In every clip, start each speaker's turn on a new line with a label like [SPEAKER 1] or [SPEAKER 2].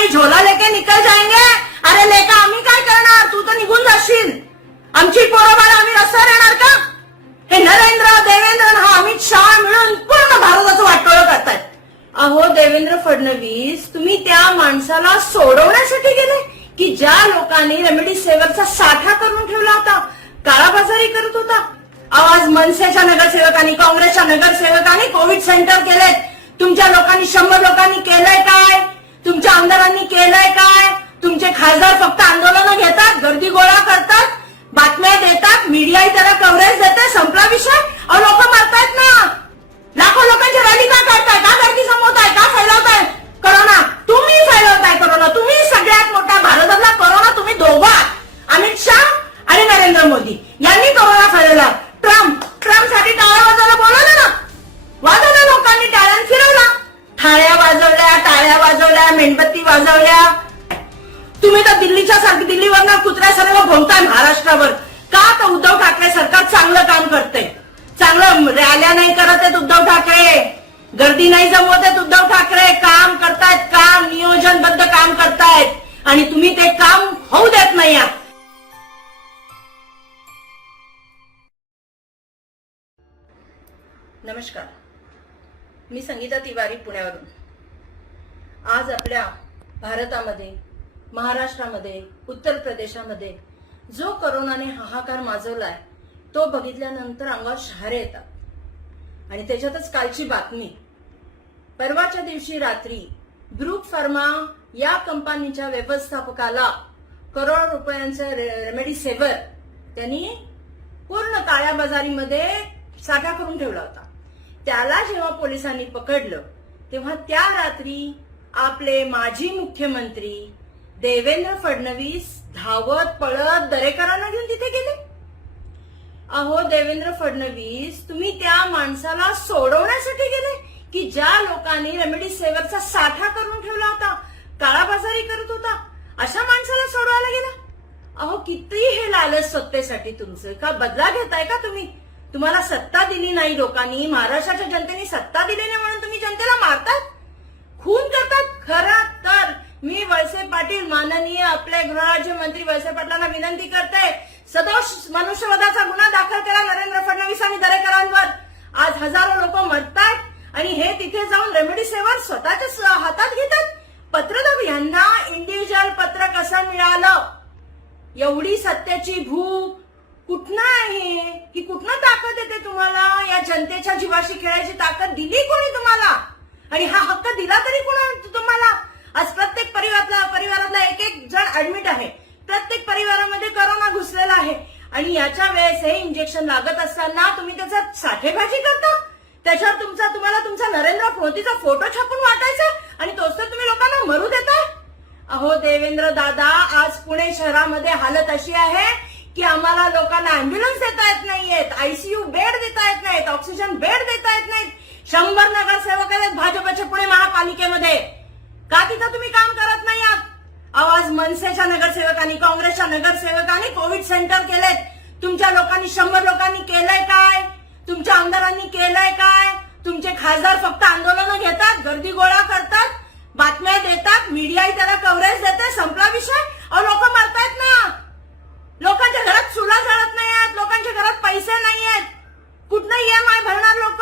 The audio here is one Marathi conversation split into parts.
[SPEAKER 1] भाई झोला लेके निकल जाएंगे? अरे लेका आम्ही काय करणार? तू तर निघून जाशील. आमची पोरं आम्ही रस्ता राहणार का? हे नरेंद्र देवेंद्र हा अमित शहा मिळून पूर्ण भारताचं वाटोळं करतात अहो देवेंद्र फडणवीस तुम्ही त्या माणसाला सोडवण्यासाठी गेले की ज्या लोकांनी रेमेडी साठा करून ठेवला होता काळाबाजारी करत होता. आवाज मनसेच्या नगरसेवकांनी काँग्रेसच्या नगरसेवकांनी कोविड सेंटर केलेत. तुमच्या लोकांनी शंभर लोकांनी केलंय काय? तुमच्या आमदारांनी केलंय काय? तुमचे खासदार फक्त आंदोलनं घेतात गर्दी गोळा करतात बातम्या देतात मीडियाही त्याला कव्हरेज देते संपला वाजवल्या वाजवल्या. तुम्ही तर दिल्लीच्या सारखी दिल्लीवरनं कुत्र्यासारखं भोवताय महाराष्ट्रावर. का तर उद्धव ठाकरे सरकार चांगलं काम करते चांगलं रॅल्या नाही करत आहेत उद्धव ठाकरे. गर्दी नाही जमवत आहेत उद्धव ठाकरे. काम करतायत काम नियोजनबद्ध काम करतायत. आणि तुम्ही ते काम होऊ देत नाही आहात. नमस्कार. मी संगीता तिवारी पुण्यावरून. भारतामध्ये महाराष्ट्रामध्ये उत्तर प्रदेशामध्ये जो करोनाने हाहाकार माजवलाय तो बघितल्यानंतर अंगावर शहारे येतात. आणि त्याच्यातच कालची बातमी. परवाच्या दिवशी रात्री ग्रुप फार्मा या कंपनीच्या व्यवस्थापकाला करोड रुपयांचं रेमेडी त्यांनी पूर्ण काळ्या बाजारीमध्ये साठा करून ठेवला होता. त्याला जेव्हा पोलिसांनी पकडलं तेव्हा त्या रात्री आपले माजी मुख्यमंत्री देवेंद्र फडणवीस धावत पळत दरेकरांना घेऊन तिथे गेले. अहो देवेंद्र फडणवीस तुम्ही त्या माणसाला सोडवण्यासाठी गेले की ज्या लोकांनी रेमेडी सेवरचा साठा करून ठेवला होता काळाबाजारी करत होता अशा माणसाला सोडवायला गेला? अहो किती हे लालच सत्तेसाठी तुमचं का बदला घेताय का तुम्ही? तुम्हाला सत्ता दिली नाही लोकांनी महाराष्ट्राच्या जनतेने सत्ता दिली नाही म्हणून तुम्ही जनतेला मारतात खून करतात खरा तर मी वळसे पाटील माननीय राज्यमंत्री वळसे पाटलांना विनंती करते. सदोष मनुष्यवधाचा गुन्हा दाखल करा नरेंद्र फडणवीस आणि दरेकरांवर. आज हजारो लोक मरतात आणि हे तिथे जाऊन रेमेडी सेवा स्वतःच्या हातात घेतात. पत्रदार यांना इंडिव्हिज्युअल पत्र कसं मिळालं? एवढी सत्याची भूक कुठनं आहे? ही कुठनं ताकद येते तुम्हाला? या जनतेच्या जीवाशी खेळायची ताकद दिली कोणी तुम्हाला? आणि हा हक्क दिला तरी कोणा तुम्हाला? आज प्रत्येक परिवारातला परिवारातला एक एक जण ऍडमिट आहे. प्रत्येक परिवारामध्ये करोना घुसलेला आहे. आणि याच्या वेळेस हे इंजेक्शन लागत असताना तुम्ही त्याचा साठेबाजी करता. त्याच्यावर तुमचा तुम्हाला तुमचा नरेंद्र मोदीचा फोटो छापून वाटायचा आणि तोच तर तुम्ही लोकांना मरू देताय. अहो देवेंद्र दादा आज पुणे शहरामध्ये हालत अशी आहे की आम्हाला लोकांना अँब्युलन्स देता येत नाहीयेत. आयसीयू बेड देता येत नाहीत. ऑक्सिजन बेड देता येत नाहीत. शंभर नगरसेवक आहेत भाजपच्या पुणे महापालिकेमध्ये का तिथं तुम्ही काम करत नाही आहात आवाज मनसेच्या नगरसेवकांनी काँग्रेसच्या नगरसेवकांनी कोविड सेंटर केलेत. तुमच्या लोकांनी शंभर लोकांनी केलंय काय? तुमच्या आमदारांनी केलंय काय? तुमचे खासदार फक्त आंदोलनं घेतात गर्दी गोळा करतात बातम्या देतात मीडियाही त्याला कव्हरेज देते संपला विषय? अहो लोक मरतायत ना. लोकांच्या घरात चुला जळत नाही आहेत लोकांच्या घरात पैसे नाही आहेत कुठनं ईएमआय भरणार लोक?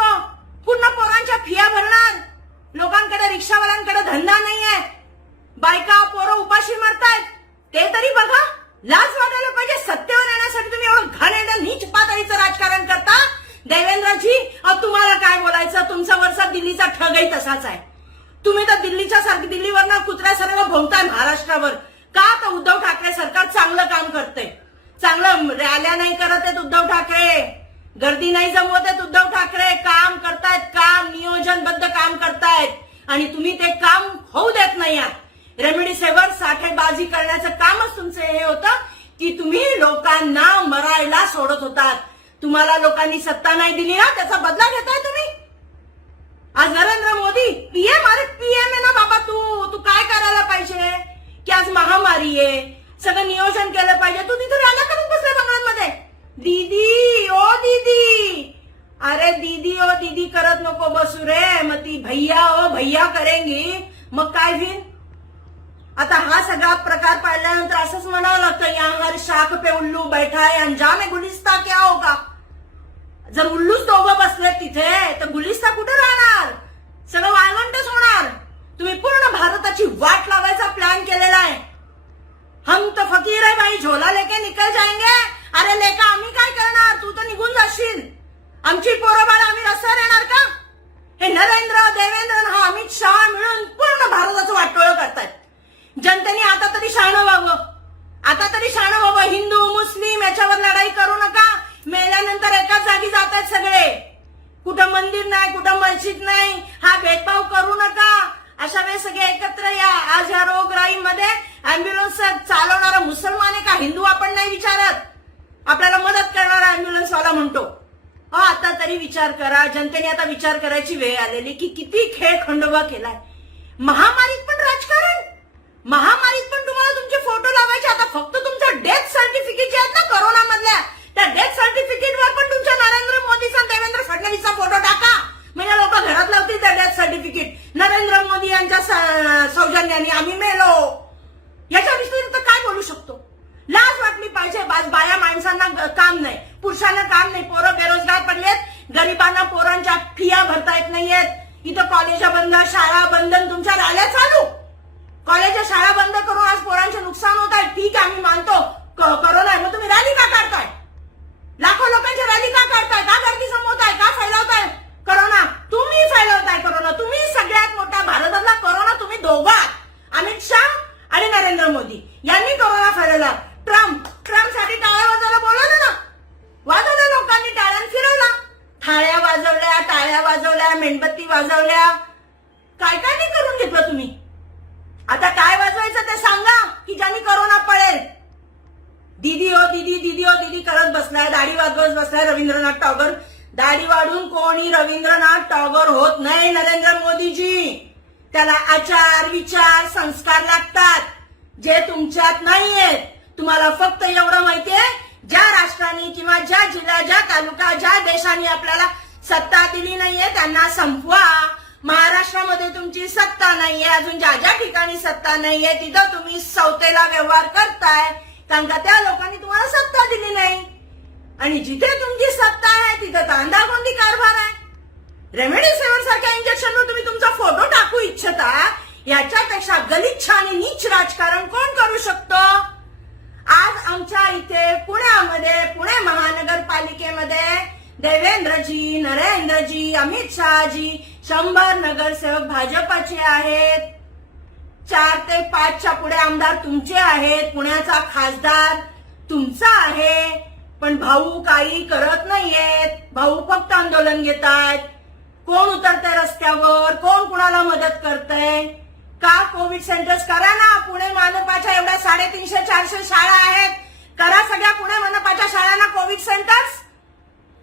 [SPEAKER 1] कुठनं पोरांच्या फिया भरणार. लोकांकडे रिक्षावाल्यांकडे धंदा नाही आहे बायका पोरं उपाशी मरतायत. ते तरी बघा लाज वाटायला पाहिजे. सत्तेवर येण्यासाठी तुम्ही एवढं घाणेरडं नीच पातळीचं राजकारण करता? देवेंद्रजी अहो तुम्हाला काय बोलायचं? तुमचा वरचा दिल्लीचा ठगही तसाच आहे. तुम्ही तर दिल्लीच्या सारखी दिल्लीवरनं कुत्र्यासारखं भोवताय महाराष्ट्रावर. का तर उद्धव ठाकरे सरकार चांगलं काम करते चांगलं रॅल्या नाही करत आहेत उद्धव ठाकरे. गर्दी नाही जमवत आहेत उद्धव ठाकरे. काम करतायत काम नियोजनबद्ध काम करतायत. आणि तुम्ही ते काम होऊ देत नाही आहात. रेमेडी साठेबाजी करण्याचं कामच तुमचं हे होतं की तुम्ही लोकांना मरायला सोडत होतात. तुम्हाला लोकांनी सत्ता नाही दिली ना त्याचा बदला घेताय तुम्ही. आज नरेंद्र मोदी पीएम अरे पीएम आहे ना बाबा तू. तू काय करायला पाहिजे? की आज महामारी आहे. सगळं नियोजन केलं पाहिजे. तू तिथे रॅल्या करून बसले बंगळांमध्ये दीदी ओ दीदी. अरे दीदी ओ दीदी करत नको बसू रे. मग ती भैया ओ भैया करेंगी. मग काय होईल? आता हा सगळा प्रकार पाहिल्यानंतर असंच म्हणावं लागतं या हर शाख पे उल्लू बैठा है अंजाम है गुलिस्ता क्या होगा? जर उल्लूच दोघं बसले तिथे तर गुलिस्ता कुठे राहणार सगळं वाळवंटच होणार तुम्ही पूर्ण भारताची वाट लावायचा प्लॅन केलेला आहे हम तो फकीर है भाई झोला लेके निकल जाएंगे अरे लेका आम्ही काय करणार तू तर निघून जाशील आमची पोरं बाळ आम्ही रस्त्यावर येणार का हे नरेंद्र देवेंद्र आणि हा अमित शहा मिळून पूर्ण भारताचं वाटोळं करतायत जनतेने आता तरी शहाणं व्हावं आता तरी शहाणं व्हावं हिंदू मुस्लिम याच्यावर लढाई करू नका मेल्यानंतर एकाच जागी जात आहेत सगळे कुठं मंदिर कदाचित नाही. हा भेदभाव करू नका. अशा वेळेस सगळे एकत्र या. आज या रोगराईमध्ये अँब्युलन्स चालवणारा मुसलमान आहे का? हिंदू आपण नाही विचारत. आपल्याला मदत करणारा अँब्युलन्स वाला म्हणतो. अहो, आता तरी विचार करा. जनतेने आता विचार करायची वेळ आलेली की किती खेळ खंडोबा केलाय. महामारीत पण राजकारण. महामारीत पण तुम्हाला तुमचे फोटो लावायचे. आता फक्त तुमचं डेथ सर्टिफिकेट जे आहेत ना करोनामधल्या त्या डेथ सर्टिफिकेट वर पण तुमच्या नरेंद्र मोदीचा आणि देवेंद्र फडणवीसचा फोटो टाका म्हणजे लोक घरात लावतील त्या डेथ सर्टिफिकेट नरेंद्र मोदी यांच्या स- सौजन्याने आम्ही मेलो याच्या व्यतिरिक्त काय बोलू शकतो लाज वाटली पाहिजे बाज बाया माणसांना ग- काम नाही पुरुषांना काम नाही पोरं बेरोजगार पडलेत गरिबांना पोरांच्या भरता येत नाहीयेत. इथं कॉलेज बंद शाळा बंद तुमच्या रॅल्या चालू. कॉलेजच्या शाळा बंद करून आज पोरांचे नुकसान होत आहे. ठीक आहे आम्ही मानतो. करोना आहे मग तुम्ही रॅली का काढताय? लाखो लोकांच्या रॅली का काढताय? का गर्दी संपवताय? का फैलवताय? करोना तुम्ही फैलवताय करोना तुम्ही सगळ्यात मोठा भारताचा करोना तुम्ही दोघं आहात अमित शाह आणि नरेंद्र मोदी यांनी करोना फैलवला ट्रम्प ट्रम्पसाठी टाळ्या वाजायला बोलवलं ना वाजवलं लोकांनी टाळ्या फिरवला थाळ्या वाजवल्या टाळ्या वाजवल्या मेणबत्ती वाजवल्या काय काय नाही करून घेतलं तुम्ही आता काय वाजवायचं ते सांगा की ज्यांनी करोना पळेल. दीदी हो दीदी दीदी हो दीदी करत बसलाय दाढी वाजवत बसलाय रवींद्रनाथ टागोर. दाढी वाढून कोणी रवींद्रनाथ टागोर होत नाही नरेंद्र मोदीजी. त्याला आचार विचार संस्कार लागतात जे तुमच्यात नाहीयेत. तुम्हाला फक्त एवढं माहितीये ज्या राष्ट्राने किंवा ज्या जिल्हा ज्या तालुका ज्या देशाने आपल्याला सत्ता दिली नाहीये त्यांना संपवा. महाराष्ट्रामध्ये तुमची सत्ता नाहीये अजून ज्या ज्या ठिकाणी सत्ता नाहीये तिथं तुम्ही सौतेला व्यवहार करताय. कारण का त्या लोकांनी तुम्हाला सत्ता दिली नाही. आणि जिथे तुमची सत्ता आहे तिथं तांदागोंदी कारभार आहे. रेमेडिसिव्हर सारख्या इंजेक्शनवर तुम्ही तुमचा फोटो टाकू इच्छिता याच्यापेक्षा गलिच्छ आणि नीच राजकारण कोण करू शकतो? आज आमच्या इथे पुण्यामध्ये पुणे महानगरपालिकेमध्ये देवेंद्रजी नरेंद्रजी अमित शहाजी शंभर नगरसेवक भाजपाचे आहेत. चार ते पाचच्या पुढे आमदार तुमचे आहेत. पुण्याचा खासदार तुमचा आहे. पण भाऊ काही करत नाहीयेत. भाऊ फक्त आंदोलन घेत आहेत कोण उतरतंय रस्त्यावर? कोण कुणाला मदत करतंय? का कोविड सेंटर्स करा ना. पुणे मानपाच्या एवढ्या साडेतीनशे चारशे शाळा आहेत. करा सगळ्या पुणे मनपाच्या शाळांना कोविड सेंटर्स.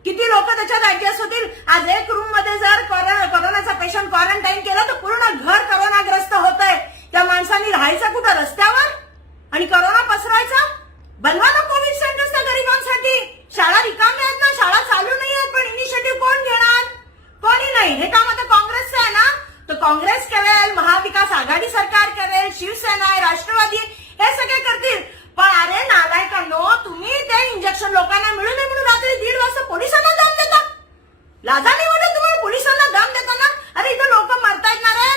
[SPEAKER 1] किती लोक त्याच्यात ऍडजस्ट होतील? आज एक रूममध्ये जर कोरोनाचा पेशंट क्वारंटाईन केलं तर पूर्ण घर करोनाग्रस्त होत आहे त्या माणसांनी राहायचं कुठं? रस्त्यावर? आणि करोना पसरायचा? बनवा ना कोविड सेंटर्स त्या गरिबांसाठी शाळा रिकाम्या आहेत ना शाळा चालू नाही आहेत पण इनिशिएटिव्ह कोण घेणार कोणी नाही हे काम आता काँग्रेसचं आहे ना तर काँग्रेस करेल महाविकास आघाडी सरकार करेल शिवसेना आहे राष्ट्रवादी आहे, हे सगळे करतील पण अरे नालायकांनो तुम्ही ते इंजेक्शन लोकांना मिळू नये म्हणून रात्री दीड वाजता पोलिसांना दम देता लाजा नाही वाटत तुम्हाला पोलिसांना दम देताना अरे इथं लोक मरतायत ना रे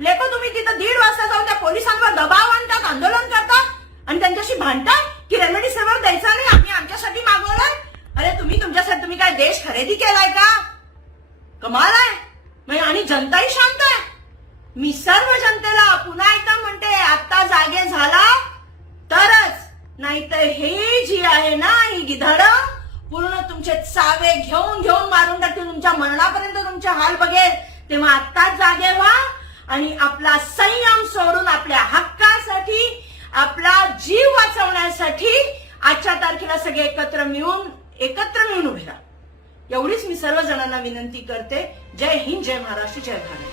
[SPEAKER 1] लेखो तुम्ही तिथं दीड वाजता जाऊन त्या पोलिसांवर दबाव आणतात आंदोलन करतात आणि त्यांच्याशी भांडताय की रेमेडी सेवर द्यायचा नाही आम्ही आमच्यासाठी मागवलंय अरे तुम्ही तुमच्यासाठी तुम्ही काय देश खरेदी केलाय का कमाल आहे. म्हणजे आणि जनताही शांत आहे. मी सर्व जनतेला पुन्हा एकदा म्हणते आता जागे झाला तरच नाहीतर हे जी आहे ना ही गिधाड पूर्ण तुमचे चावे घेऊन घेऊन मारून टाकतील. तुमच्या मरणापर्यंत तुमचे हाल बघेल. तेव्हा आत्ताच जागे व्हा आणि आपला संयम सोडून आपल्या हक्कासाठी आपला जीव वाचवण्यासाठी आजच्या तारखेला सगळे एकत्र मिळून एकत्र मिळून उभे राहा. एवढीच मी सर्व जणांना विनंती करते. जय हिंद जय महाराष्ट्र जय भारत.